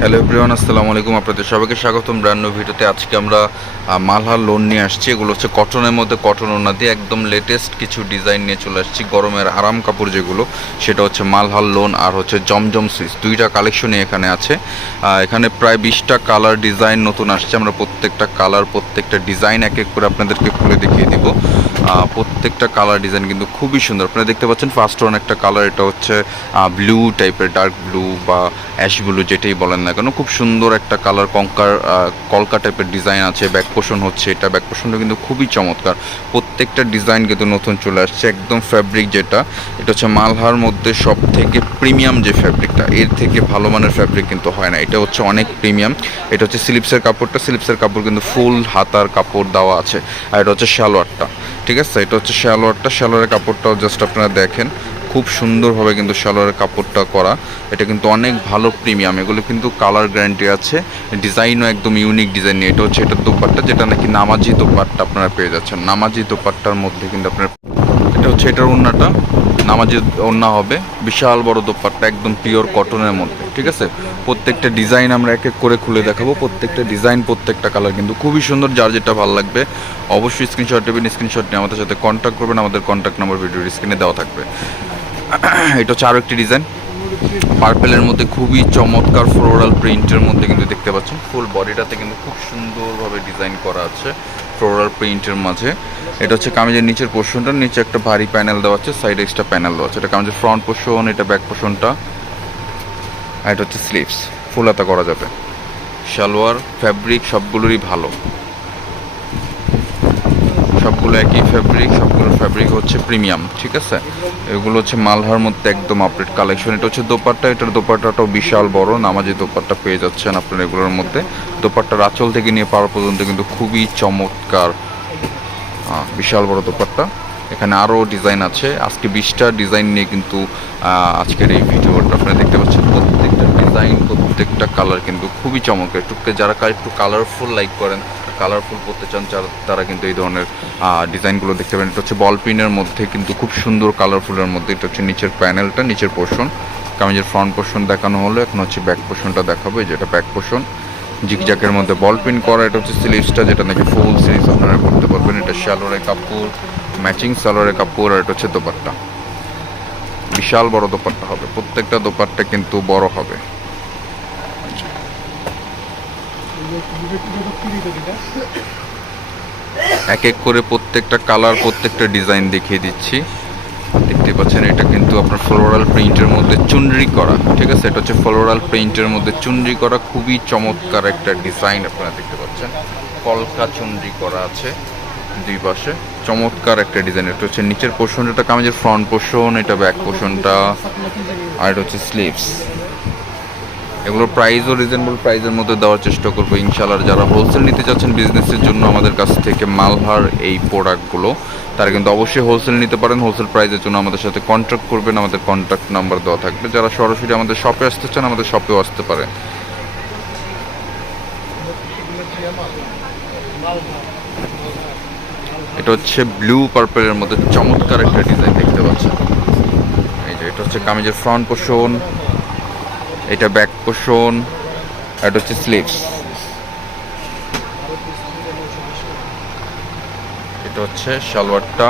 Hello everyone, আসসালামু আলাইকুম। আপনাদের সবাইকে স্বাগতম ব্র্যান্ড নিউ ভিডিওতে। আজকে আমরা মালহার লোন নিয়ে আসছি। এগুলো হচ্ছে কটনের মধ্যে, কটন ওড়না দিয়ে একদম লেটেস্ট কিছু ডিজাইন নিয়ে চলে আসছি। গরমের আরাম কাপড় যেগুলো, সেটা হচ্ছে মালহার লোন আর হচ্ছে জমজম সুইচ, দুইটা কালেকশনই এখানে আছে। এখানে প্রায় 20টা কালার ডিজাইন নতুন আসছে। আমরা প্রত্যেকটা কালার, প্রত্যেকটা ডিজাইন এক এক করে আপনাদেরকে খুলে দেখিয়ে দিব। প্রত্যেকটা কালার ডিজাইন কিন্তু খুবই সুন্দর। আপনারা দেখতে পাচ্ছেন ফার্স্ট ওয়ান একটা কালার, এটা হচ্ছে ব্লু টাইপের, ডার্ক ব্লু বা অ্যাশ ব্লু যেটাই বলেন না কেন, খুব সুন্দর একটা কালার। কলকা টাইপের ডিজাইন আছে, ব্যাক পোষণ হচ্ছে, এটা ব্যাক পোষণটা কিন্তু খুবই চমৎকার। প্রত্যেকটা ডিজাইন কিন্তু নতুন চলে আসছে। একদম ফ্যাব্রিক যেটা, এটা হচ্ছে মালহার মধ্যে সব থেকে প্রিমিয়াম যে ফ্যাব্রিকটা, এর থেকে ভালো মানের ফ্যাব্রিক কিন্তু হয় না। এটা হচ্ছে অনেক প্রিমিয়াম। এটা হচ্ছে স্লিপসের কাপড়টা, স্লিপসের কাপড় কিন্তু ফুল হাতার কাপড় দেওয়া আছে। আর এটা হচ্ছে সালোয়ারটা, ঠিক আছে। এটা হচ্ছে সালোয়ারটা, সালোয়ারের কাপড়টাও জাস্ট আপনারা দেখেন, খুব সুন্দরভাবে কিন্তু সালোয়ারের কাপড়টা করা। এটা কিন্তু অনেক ভালো প্রিমিয়াম। এগুলো কিন্তু কালার গ্যারান্টি আছে, ডিজাইনও একদম ইউনিক ডিজাইন নিয়ে। এটা হচ্ছে এটার দোপাট্টা, যেটা নাকি নামাজি দোপাট্টা আপনারা পেয়ে যাচ্ছেন। নামাজি দোপাট্টার মধ্যে কিন্তু আপনার, এটা হচ্ছে এটার ওড়নাটা, নামাজি ওড়না হবে, বিশাল বড় দোপাট্টা, একদম পিওর কটনের মধ্যে, ঠিক আছে। প্রত্যেকটা ডিজাইন আমরা এক এক করে খুলে দেখাবো। প্রত্যেকটা ডিজাইন, প্রত্যেকটা কালার কিন্তু খুবই সুন্দর। যার যেটা ভালো লাগবে অবশ্যই স্ক্রিনশট দেবেন। স্ক্রিনশট নিয়ে আমাদের সাথে কন্ট্যাক্ট করবেন। আমাদের কন্ট্যাক্ট নাম্বার ভিডিওর স্ক্রিনে দেওয়া থাকবে। এটা হচ্ছে আরও একটি ডিজাইন, পার্পেলের মধ্যে খুবই চমৎকার ফ্লোরাল প্রিন্টের মধ্যে কিন্তু দেখতে পাচ্ছেন। ফুল বডিটাতে কিন্তু খুব সুন্দরভাবে ডিজাইন করা আছে ফ্লোরাল প্রিন্টের মাঝে। এটা হচ্ছে কামিজের নিচের পোর্শনটা, নিচে একটা ভারী প্যানেল দেওয়া আছে, সাইডে এক্সট্রা প্যানেল দেওয়া আছে। এটা কামিজের ফ্রন্ট পোর্শন, এটা ব্যাক পোর্শনটা। আর এটা হচ্ছে স্লিভস, ফুল হাতা করা যাবে। সালোয়ার ফ্যাব্রিক সবগুলোরই ভালো, সবগুলো একই ফ্যাব্রিক, সবগুলোর ফ্যাব্রিক হচ্ছে প্রিমিয়াম, ঠিক আছে। এগুলো হচ্ছে মালহার মধ্যে একদম আপডেট কালেকশন। এটা হচ্ছে দোপাট্টা, এটার দোপাট্টাটাও বিশাল বড়, নামাজি দোপাট্টা পেয়ে যাচ্ছেন আপনারা এগুলোর মধ্যে। দোপাট্টার আঁচল থেকে নিয়ে পাওয়ার পর্যন্ত কিন্তু খুবই চমৎকার, বিশাল বড় দোপাট্টা। এখানে আরও ডিজাইন আছে। আজকে 20টা ডিজাইন নিয়ে কিন্তু আজকের এই ভিডিওটা আপনারা দেখতে পাচ্ছেন। প্রত্যেকটা ডিজাইন, প্রত্যেকটা কালার কিন্তু খুবই চমৎকার। টুককে যারা একটু কালারফুল লাইক করেন, কালারফুল করতে চান, তারা কিন্তু এই ধরনের ডিজাইনগুলো দেখতে পারেন। এটা হচ্ছে বল পিনের মধ্যে কিন্তু খুব সুন্দর কালারফুলের মধ্যে। এটা হচ্ছে নিচের প্যানেলটা, নিচের পোর্শন। কামিজের ফ্রন্ট পোর্শন দেখানো হলো, এখন হচ্ছে ব্যাক পোর্শনটা দেখাবো। যেটা ব্যাক পোর্শন জিগজ্যাকের মধ্যে বল পিন করা। এটা হচ্ছে স্লিভসটা, যেটা নাকি ফুল স্লিভস আপনারা করতে পারবেন। এটা সালোয়ারের কাপড়, ম্যাচিং সালোয়ারের কাপড়। আর এটা হচ্ছে দোপাট্টা, বিশাল বড় দোপাট্টা হবে। প্রত্যেকটা দোপাট্টা কিন্তু বড় হবে। এক এক করে প্রত্যেকটা কালার, প্রত্যেকটা ডিজাইন দেখিয়ে দিচ্ছি। দেখতে পাচ্ছেন এটা কিন্তু আপনার ফ্লোরাল প্রিন্টের মধ্যে চুনরি করা, ঠিক আছে। এটা হচ্ছে ফ্লোরাল প্রিন্টের মধ্যে চুনরি করা, খুবই চমৎকার একটা ডিজাইন আপনারা দেখতে পাচ্ছেন। কলকা চুনরি করা আছে দুই পাশে, চমৎকার একটা ডিজাইন। এটা হচ্ছে নিচের পোর্শন, এটা কামিজের ফ্রন্ট পোর্শন, এটা ব্যাক পোর্শনটা। আর এটা হচ্ছে স্লিভস। এগুলোর প্রাইসও রিজনেবল প্রাইসের মধ্যে দেওয়ার চেষ্টা করবো ইনশাআল্লাহ। যারা হোলসেল নিতে চাচ্ছেন বিজনেসের জন্য আমাদের কাছ থেকে মালহার এই প্রোডাক্টগুলো, তারা কিন্তু অবশ্যই হোলসেল নিতে পারেন। হোলসেল প্রাইসের জন্য আমাদের সাথে কন্ট্যাক্ট করবেন, আমাদের কন্ট্যাক্ট নাম্বার দেওয়া থাকবে। যারা সরাসরি আমাদের শপে আসতে চান, আমাদের শপেও আসতে পারে। এটা হচ্ছে ব্লু পার্পেলের মধ্যে চমৎকার একটা ডিজাইন দেখতে পাচ্ছেন। এই যে এটা হচ্ছে কামিজের ফ্রন্ট পোর্শন, এটা ব্যাক পোর্শন। এটা হচ্ছে স্লিভস। এটা হচ্ছে সালোয়ারটা,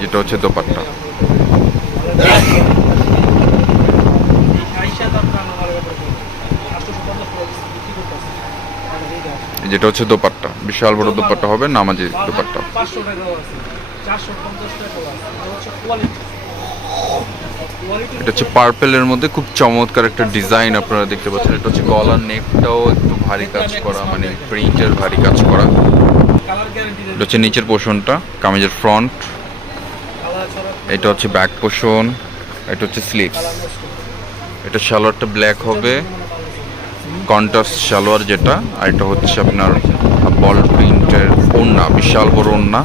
যেটা হচ্ছে দোপাট্টা। যেটা হচ্ছে দোপাট্টা, বিশাল বড় দোপাট্টা হবে, নামাজি দোপাট্টা। এটা হচ্ছে পার্পেলের মধ্যে খুব চমৎকার একটা ডিজাইন আপনারা দেখতে পাচ্ছেন। এটা হচ্ছে গলার নেকটাও একটু ভারী কাজ করা, মানে প্রিন্টের ভারী কাজ করা। এটা হচ্ছে নিচের পোর্শনটা, কামিজের ফ্রন্ট। এটা হচ্ছে ব্যাক পোর্শন। এটা হচ্ছে স্লিভস। এটা সালোয়ারটা ব্ল্যাক হবে, কন্ট্রাস্ট সালোয়ার যেটা। আর এটা হচ্ছে আপনার বল প্রিন্টের ওড়না, বিশাল বড় ওড়না।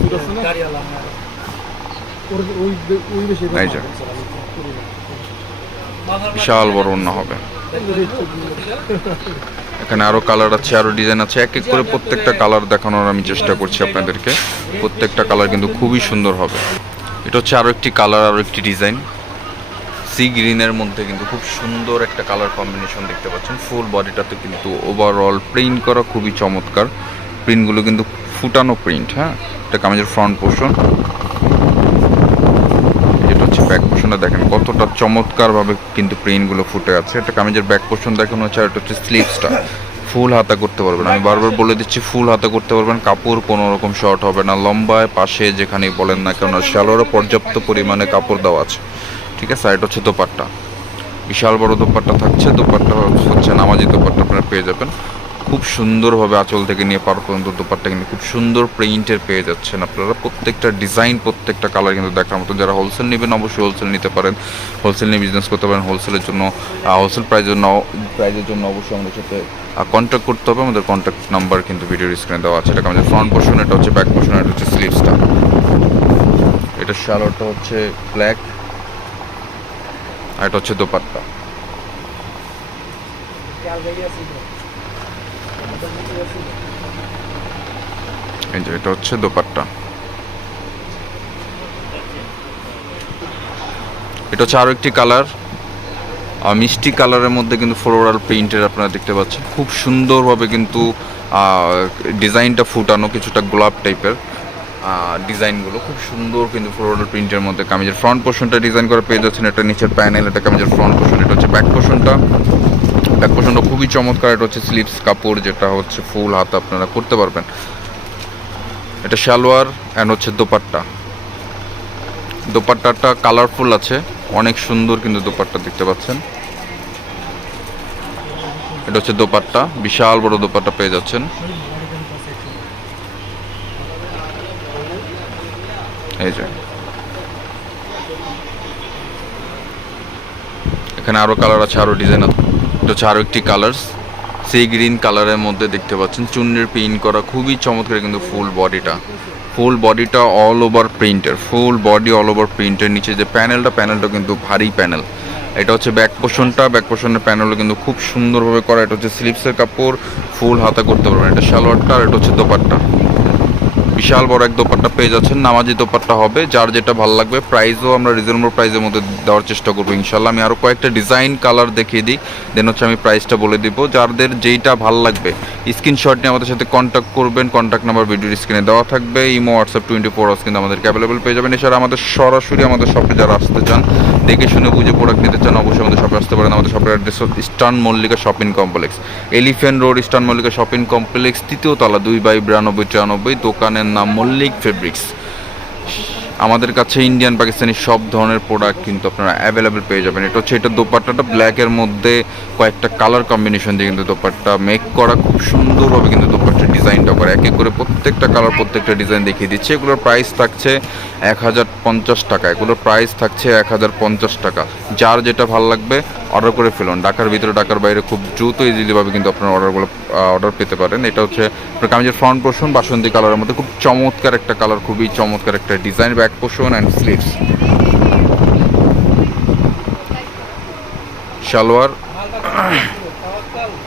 বিশাল বড় ওড়না হবে। এখানে আরো কালার আছে, আরো ডিজাইন আছে। এক এক করে প্রত্যেকটা কালার দেখানোর আমি চেষ্টা করছি আপনাদেরকে। প্রত্যেকটা কালার কিন্তু খুবই সুন্দর হবে। এটা হচ্ছে আরো একটি কালার, আরো একটি ডিজাইন। সি গ্রিনের মধ্যে কিন্তু খুব সুন্দর একটা কালার কম্বিনেশন দেখতে পাচ্ছেন। ফুল বডিটাতে কিন্তু ওভারঅল প্রিন্ট করা, খুবই চমৎকার প্রিন্টগুলো, কিন্তু ফুটানো প্রিন্ট। হ্যাঁ, এটা কামিজের ফ্রন্ট পোর্শন, এটা হচ্ছে ব্যাক পোর্শনটা দেখেন কতটা চমৎকারভাবে কিন্তু প্রিন্টগুলো ফুটে আছে। এটা কামিজের ব্যাক পোর্শন দেখানো হচ্ছে, আর এটা হচ্ছে স্লিভসটা। ফুল হাতা করতে পারবেন, আমি বারবার বলে দিচ্ছি ফুল হাতা করতে পারবেন, কাপড় কোনো রকম শর্ট হবে না, লম্বায় পাশে যেখানেই বলেন না কেন শালোয়ারও পর্যাপ্ত পরিমাণে কাপড় দেওয়া আছে। ঠিক আছে, এটা হচ্ছে দোপাট্টা, বিশাল বড় দোপাট্টা থাকছে। দোপাট্টা হচ্ছে নামাজি দোপাট্টা, আপনারা পেয়ে যাবেন খুব সুন্দরভাবে, আঁচল থেকে নিয়ে পার পর্যন্ত দোপাট্টা কিন্তু খুব সুন্দর প্রিন্টের পেয়ে যাচ্ছেন আপনারা। প্রত্যেকটা ডিজাইন, প্রত্যেকটা কালার কিন্তু দেখার মতো। যারা হোলসেল নেবেন অবশ্যই হোলসেল নিতে পারেন, হোলসেল নিয়ে বিজনেস করতে পারেন। হোলসেলের জন্য হোলসেল প্রাইজের জন্য অবশ্যই আমাদের সাথে কন্ট্যাক্ট করতে হবে। আমাদের কন্ট্যাক্ট নাম্বার কিন্তু ভিডিওর স্ক্রিনে দেওয়া আছে। এটা আমাদের ফ্রন্ট পোর্শন, এটা হচ্ছে ব্যাক পোর্শন, এটা হচ্ছে স্লিভসটা। এটা শালোয়ারটা হচ্ছে ব্ল্যাক, আর এটা হচ্ছে দোপাট্টা। এই যে এটা হচ্ছে দোপাট্টা, এটা হচ্ছে আরো একটি কালার, মিষ্টি কালারের মধ্যে কিন্তু ফ্লোরাল প্রিন্টের আপনারা দেখতে পাচ্ছেন। খুব সুন্দরভাবে কিন্তু ডিজাইনটা ফুটানো, কিছুটা গোলাপ টাইপের ডিজাইনগুলো খুব সুন্দর কিন্তু ফ্লোরাল প্রিন্টের মধ্যে। কামিজের ফ্রন্ট পোর্শনটা ডিজাইন করে পেয়ে যাচ্ছেন, এটা নিচের প্যানেল, এটা কামিজের ফ্রন্ট পোর্শন। এটা হচ্ছে ব্যাক পোর্শনটা, ব্যাক পোর্শনটা খুবই চমৎকার। এটা হচ্ছে স্লিভস কাপড়, যেটা হচ্ছে ফুল হাত আপনারা করতে পারবেন। এটা সালোয়ার অ্যান্ড হচ্ছে দোপাট্টা। দোপাট্টাটা কালারফুল আছে, অনেক সুন্দর কিন্তু দোপাট্টা দেখতে পাচ্ছেন। এটা হচ্ছে দোপাট্টা, বিশাল বড় দোপাট্টা পেয়ে যাচ্ছেন। এই যে এখানে আরো কালার আছে, আরো ডিজাইন আছে। এটা হচ্ছে আরো একটি কালার্স, সি গ্রিন কালারের মধ্যে দেখতে পাচ্ছেন। চুন্নির প্রিন্ট করা, খুবই চমৎকার কিন্তু ফুল বডিটা অল ওভার প্রিন্টের, ফুল বডি অল ওভার প্রিন্টের। নিচে যে প্যানেলটা কিন্তু ভারী প্যানেল। এটা হচ্ছে ব্যাক পোর্শনটা, ব্যাক পোর্শনের প্যানেলও কিন্তু খুব সুন্দরভাবে করা। এটা হচ্ছে স্লিভসের কাপড়, ফুল হাতা করতে পারবেন। এটা সালোয়ারটা, আর এটা হচ্ছে দোপাট্টা। বিশাল বড় এক দোপাট্টা পেয়ে যাচ্ছেন, নামাজি দোপাট্টা হবে। যার যেটা ভালো লাগবে, প্রাইসও আমরা রিজনেবল প্রাইসের মধ্যে দেওয়ার চেষ্টা করবো ইনশাল্লাহ। আমি আরও কয়েকটা ডিজাইন কালার দেখিয়ে দিই, দেন হচ্ছে আমি প্রাইসটা বলে দিব। যাদের যেইটা ভালো লাগবে স্ক্রিনশট নিয়ে আমাদের সাথে কন্ট্যাক্ট করবেন। কন্ট্যাক্ট নাম্বার ভিডিওর স্ক্রিনে দেওয়া থাকবে। ইমো, হোয়াটসঅ্যাপ 24 আওয়ার্স কিন্তু আমাদেরকে অ্যাভেলেবল পেয়ে যাবেন। এছাড়া আমাদের সরাসরি আমাদের শপে যারা আসতে চান, দেখে শুনে বুঝে প্রোডাক্ট নিতে চান, অবশ্যই আমাদের শপে আসতে পারেন। আমাদের শপের address eastern Mallika shopping complex, elephant road, eastern Mallika shopping complex, ৩য় তলা, 2/9293। দোকানের নাম মল্লিক ফেব্রিক্স। আমাদের কাছে ইন্ডিয়ান পাকিস্তানি সব ধরনের প্রোডাক্ট কিন্তু আপনারা অ্যাভেলেবেল পেয়ে যাবেন। এটা হচ্ছে, এটা দোপাট্টাটা ব্ল্যাকের মধ্যে কয়েকটা কালার কম্বিনেশন দিয়ে কিন্তু দোপাট্টা মেক করা, খুব সুন্দরভাবে কিন্তু দোপাট্টার ডিজাইনটা করা। এক এক করে প্রত্যেকটা কালার, প্রত্যেকটা ডিজাইন দেখিয়ে দিচ্ছে। এগুলোর প্রাইস থাকছে 1050 টাকা, এগুলোর প্রাইস থাকছে 1050 টাকা। যার যেটা ভালো লাগবে অর্ডার করে ফেলুন। ঢাকার ভিতরে, ঢাকার বাইরে খুব দ্রুত ইজিলিভাবে কিন্তু আপনারা অর্ডার পেতে পারেন। এটা হচ্ছে আপনার কামিজের ফ্রন্ট পোর্শন, বাসন্তী কালারের মধ্যে খুব চমৎকার একটা কালার, খুবই চমৎকার একটা design. Back portion and sleeves, salwar,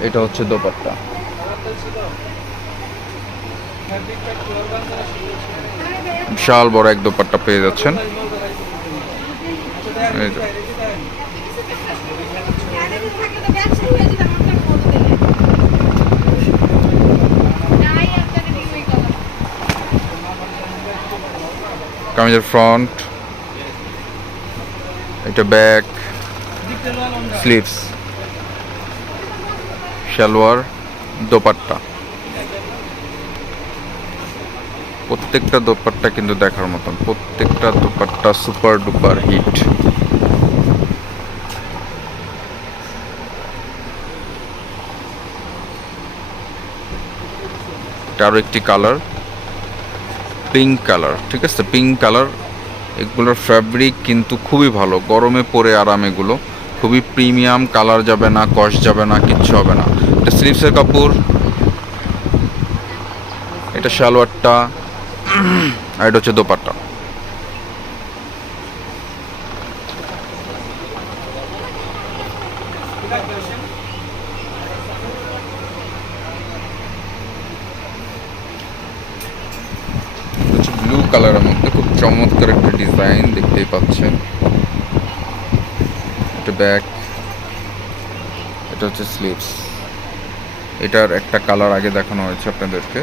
এটা হচ্ছে দোপাট্টা। বিশাল বড় এক দোপাট্টা পেয়ে যাচ্ছেন। এই যে কামিজের ফ্রন্ট, এটা ব্যাক, স্লিভস, সালোয়ার, দোপাট্টা। প্রত্যেকটা দোপাট্টা কিন্তু দেখার মতন, প্রত্যেকটা দোপাট্টা সুপার ডুপার হিট। আরও একটি কালার, পিঙ্ক কালার। ঠিক আছে, পিঙ্ক কালার। এগুলোর ফ্যাব্রিক কিন্তু খুবই ভালো, গরমে পরে আরাম। এগুলো খুবই প্রিমিয়াম, কালার যাবে না, কস যাবে না, কিচ্ছু হবে না। এটা স্লিভসের কাপড়, এটা সালোয়ারটা, আর এটা হচ্ছে দোপাট্টা। ব্লু কালারের মধ্যে খুব চমৎকার একটা ডিজাইন দেখতেই পাচ্ছেন। এটা ব্যাক, এটা হচ্ছে স্লিভস। এটার একটা কালার আগে দেখানো হয়েছে আপনাদেরকে,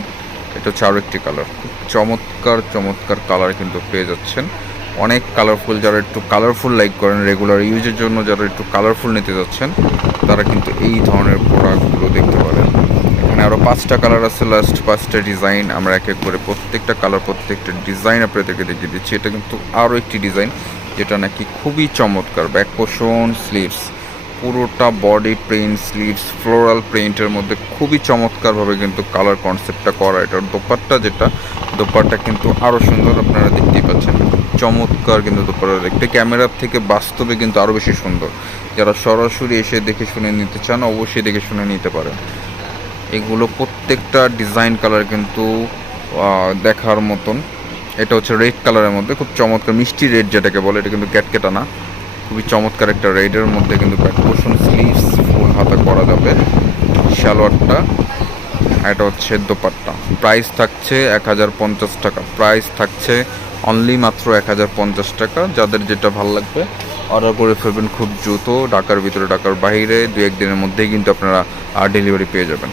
এটা হচ্ছে আরও একটি কালার। খুব চমৎকার চমৎকার কালার কিন্তু পেয়ে যাচ্ছেন, অনেক কালারফুল। যারা একটু কালারফুল লাইক করেন, রেগুলার ইউজের জন্য যারা একটু কালারফুল নিতে যাচ্ছেন, তারা কিন্তু এই ধরনের প্রোডাক্টগুলো দেখতে পারেন। এখানে আরও 5টা কালার আছে, লাস্ট 5টা ডিজাইন আমরা এক এক করে প্রত্যেকটা কালার প্রত্যেকটা ডিজাইন আপনাদেরকে দেখিয়ে দিচ্ছি। এটা কিন্তু আরও একটি ডিজাইন যেটা নাকি খুবই চমৎকার। ব্যাক পোর্শন, স্লিভস, পুরোটা বডি প্রিন্ট, স্লিভস ফ্লোরাল প্রিন্টের মধ্যে খুবই চমৎকারভাবে কিন্তু কালার কনসেপ্টটা করা। এটার দোপাট্টা যেটা, দোপাট্টা কিন্তু আরও সুন্দর, আপনারা দেখতেই পাচ্ছেন। চমৎকার কিন্তু দোপাট্টা দেখতে, ক্যামেরার থেকে বাস্তবে কিন্তু আরও বেশি সুন্দর। যারা সরাসরি এসে দেখে শুনে নিতে চান, অবশ্যই দেখে শুনে নিতে পারেন। এগুলো প্রত্যেকটা ডিজাইন কালার কিন্তু দেখার মতন। এটা হচ্ছে রেড কালারের মধ্যে, খুব চমৎকার মিষ্টি রেড যেটাকে বলে, এটা কিন্তু ক্যাটকেটা না, খুবই চমৎকার একটা রেডের মধ্যে কিন্তু ব্যাক পোর্শন, স্লিভস ফুল হাতা করা যাবে, সালোয়ারটা। এটা হচ্ছে দোপাট্টা। প্রাইস থাকছে 1050 টাকা, প্রাইস থাকছে অনলি মাত্র 1050 টাকা। যাদের যেটা ভালো লাগবে অর্ডার করে ফেলবেন খুব দ্রুত। ঢাকার ভিতরে, ঢাকার বাইরে 2-1 দিনের মধ্যেই কিন্তু আপনারা ডেলিভারি পেয়ে যাবেন।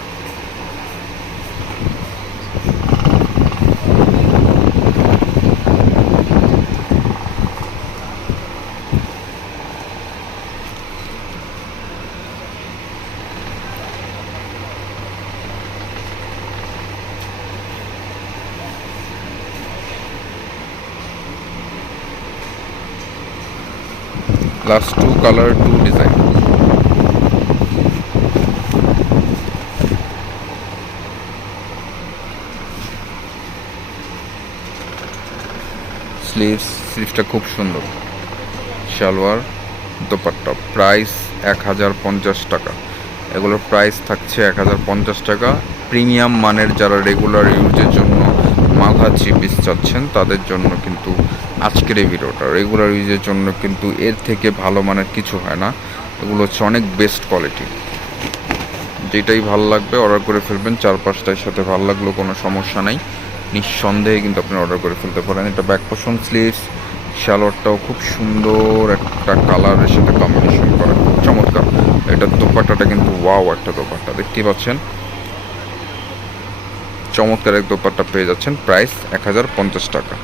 Last 2 colour, 2 design. স্লিভসটা খুব সুন্দর, সালোয়ার, দোপাট্টা। প্রাইস 1050 টাকা। এগুলোর প্রাইস থাকছে 1050 টাকা। প্রিমিয়াম মানের যারা রেগুলার ইউজের জন্য মালহা থ্রি পিস চাচ্ছেন, তাদের জন্য কিন্তু আজকের এই ভিডিওটা। রেগুলার ইউজের জন্য কিন্তু এর থেকে ভালো মানের কিছু হয় না। এগুলো হচ্ছে অনেক বেস্ট কোয়ালিটি। যেটাই ভালো লাগবে অর্ডার করে ফেলবেন। 4-5টার সাথে ভালো লাগলেও কোনো সমস্যা নাই, নিঃসন্দেহে কিন্তু আপনি অর্ডার করে ফেলতে পারেন। এটা ব্যাক পোর্শন, স্লিভস, সালোয়ারটাও খুব সুন্দর একটা কালারের সাথে কম্বিনেশন করা, খুব চমৎকার। এটার দোপাট্টাটা কিন্তু ওয়াও একটা দোপাট্টা, দেখতেই পাচ্ছেন। চমৎকার এক দোপাট্টা পেয়ে যাচ্ছেন, প্রাইস 1050 টাকা।